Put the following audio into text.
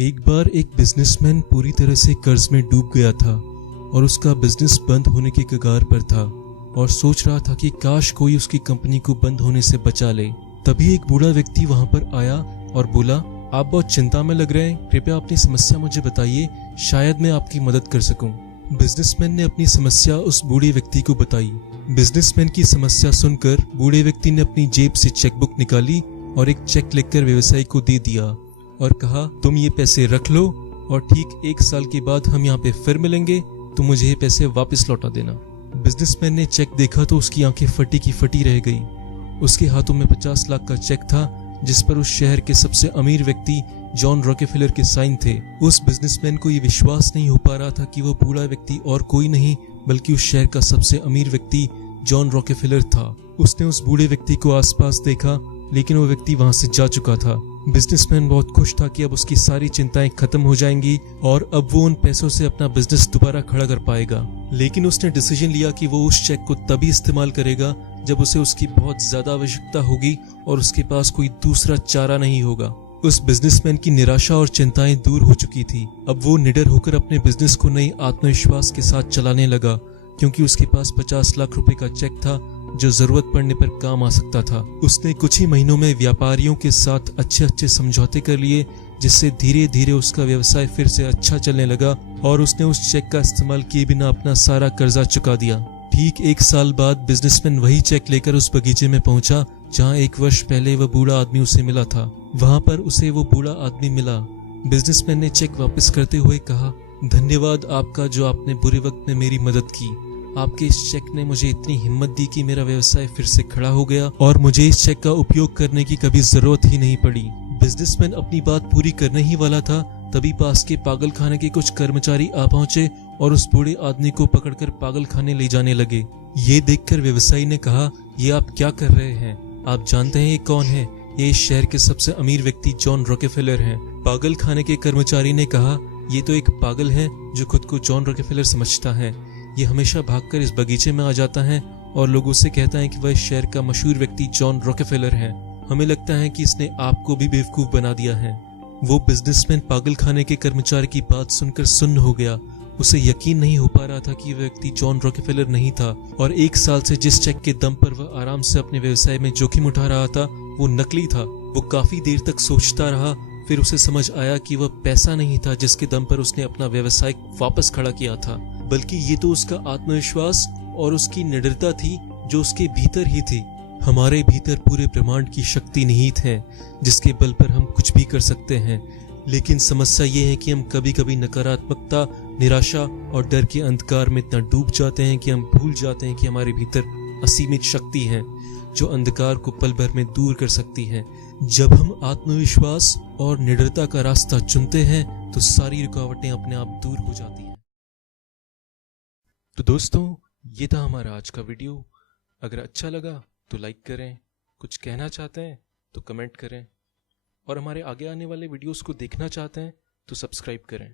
एक बार एक बिजनेसमैन पूरी तरह से कर्ज में डूब गया था और उसका बिजनेस बंद होने के कगार पर था और सोच रहा था कि काश कोई उसकी कंपनी को बंद होने से बचा ले। तभी एक बूढ़ा व्यक्ति वहां पर आया और बोला, आप बहुत चिंता में लग रहे हैं, कृपया अपनी समस्या मुझे बताइए, शायद मैं आपकी मदद कर सकूं। बिजनेसमैन ने अपनी समस्या उस बूढ़े व्यक्ति को बताई। बिजनेसमैन की समस्या सुनकर बूढ़े व्यक्ति ने अपनी जेब से चेकबुक निकाली और एक चेक लिखकर व्यवसायी को दे दिया और कहा, तुम ये पैसे रख लो और ठीक 1 साल के बाद हम यहाँ पे फिर मिलेंगे, तुम मुझे ये पैसे वापस लौटा देना। बिजनेसमैन ने चेक देखा तो उसकी आंखें फटी की फटी रह गई। उसके हाथों में 50 लाख का चेक था जिस पर उस शहर के सबसे अमीर व्यक्ति जॉन रॉकेफेलर के साइन थे। उस बिजनेसमैन को ये विश्वास नहीं हो पा रहा था कि वह बूढ़ा व्यक्ति और कोई नहीं बल्कि उस शहर का सबसे अमीर व्यक्ति जॉन रॉकेफेलर था। उसने उस बूढ़े व्यक्ति को आसपास देखा लेकिन वो व्यक्ति वहां से जा चुका था। बिजनेसमैन बहुत खुश था कि अब उसकी सारी चिंताएं खत्म हो जाएंगी और अब वो उन पैसों से अपना बिजनेस दोबारा खड़ा कर पाएगा। लेकिन उसने डिसीजन लिया कि वो उस चेक को तभी इस्तेमाल करेगा जब उसे उसकी बहुत ज्यादा आवश्यकता होगी और उसके पास कोई दूसरा चारा नहीं होगा। उस बिजनेसमैन की निराशा और चिंताएं दूर हो चुकी थी। अब वो निडर होकर अपने बिजनेस को नई आत्मविश्वास के साथ चलाने लगा क्योंकि उसके पास 50 लाख रुपए का चेक था जो जरूरत पड़ने पर काम आ सकता था। उसने कुछ ही महीनों में व्यापारियों के साथ अच्छे समझौते कर लिए जिससे धीरे धीरे उसका व्यवसाय फिर से अच्छा चलने लगा और उसने उस चेक का इस्तेमाल किए बिना अपना सारा कर्जा चुका दिया। ठीक 1 साल बाद बिजनेसमैन वही चेक लेकर उस बगीचे में पहुंचा जहां 1 वर्ष पहले वह बूढ़ा आदमी उसे मिला था। वहां पर उसे वो बूढ़ा आदमी मिला। बिजनेसमैन ने चेक वापस करते हुए कहा, धन्यवाद आपका जो आपने बुरे वक्त में मेरी मदद की। आपके इस चेक ने मुझे इतनी हिम्मत दी कि मेरा व्यवसाय फिर से खड़ा हो गया और मुझे इस चेक का उपयोग करने की कभी जरूरत ही नहीं पड़ी। बिजनेसमैन अपनी बात पूरी करने ही वाला था तभी पास के पागल खाने के कुछ कर्मचारी आ पहुंचे और उस बूढ़े आदमी को पकड़कर पागल खाने ले जाने लगे। ये देखकर व्यवसायी ने कहा, ये आप क्या कर रहे हैं? आप जानते हैं ये कौन है? ये इस शहर के सबसे अमीर व्यक्ति जॉन रॉकेफेलर हैं। पागल खाने के कर्मचारी ने कहा, ये तो एक पागल है जो खुद को जॉन रॉकेफेलर समझता है। ये हमेशा भागकर इस बगीचे में आ जाता है और लोगों से कहता है कि वह इस शहर का मशहूर व्यक्ति जॉन रॉकेफेलर है। हमें लगता है कि इसने आपको भी बेवकूफ बना दिया है। वो बिजनेसमैन पागल खाने के कर्मचारी की बात सुनकर सुन्न हो गया। उसे यकीन नहीं हो पा रहा था कि वह व्यक्ति जॉन रॉकेफेलर नहीं था और 1 साल से जिस चेक के दम पर वह आराम से अपने व्यवसाय में जोखिम उठा रहा था वो नकली था। वो काफी देर तक सोचता रहा, फिर उसे समझ आया कि वह पैसा नहीं था जिसके दम पर उसने अपना व्यवसाय वापस खड़ा किया था, बल्कि ये तो उसका आत्मविश्वास और उसकी निडरता थी जो उसके भीतर ही थी। हमारे भीतर पूरे ब्रह्मांड की शक्ति निहित है जिसके बल पर हम कुछ भी कर सकते हैं। लेकिन समस्या ये है कि हम कभी कभी नकारात्मकता, निराशा और डर के अंधकार में इतना डूब जाते हैं कि हम भूल जाते हैं कि हमारे भीतर असीमित शक्ति है जो अंधकार को पल भर में दूर कर सकती है। जब हम आत्मविश्वास और निडरता का रास्ता चुनते हैं तो सारी रुकावटें अपने आप दूर हो जाती हैं। तो दोस्तों, ये था हमारा आज का वीडियो। अगर अच्छा लगा तो लाइक करें, कुछ कहना चाहते हैं तो कमेंट करें और हमारे आगे आने वाले वीडियोस को देखना चाहते हैं तो सब्सक्राइब करें।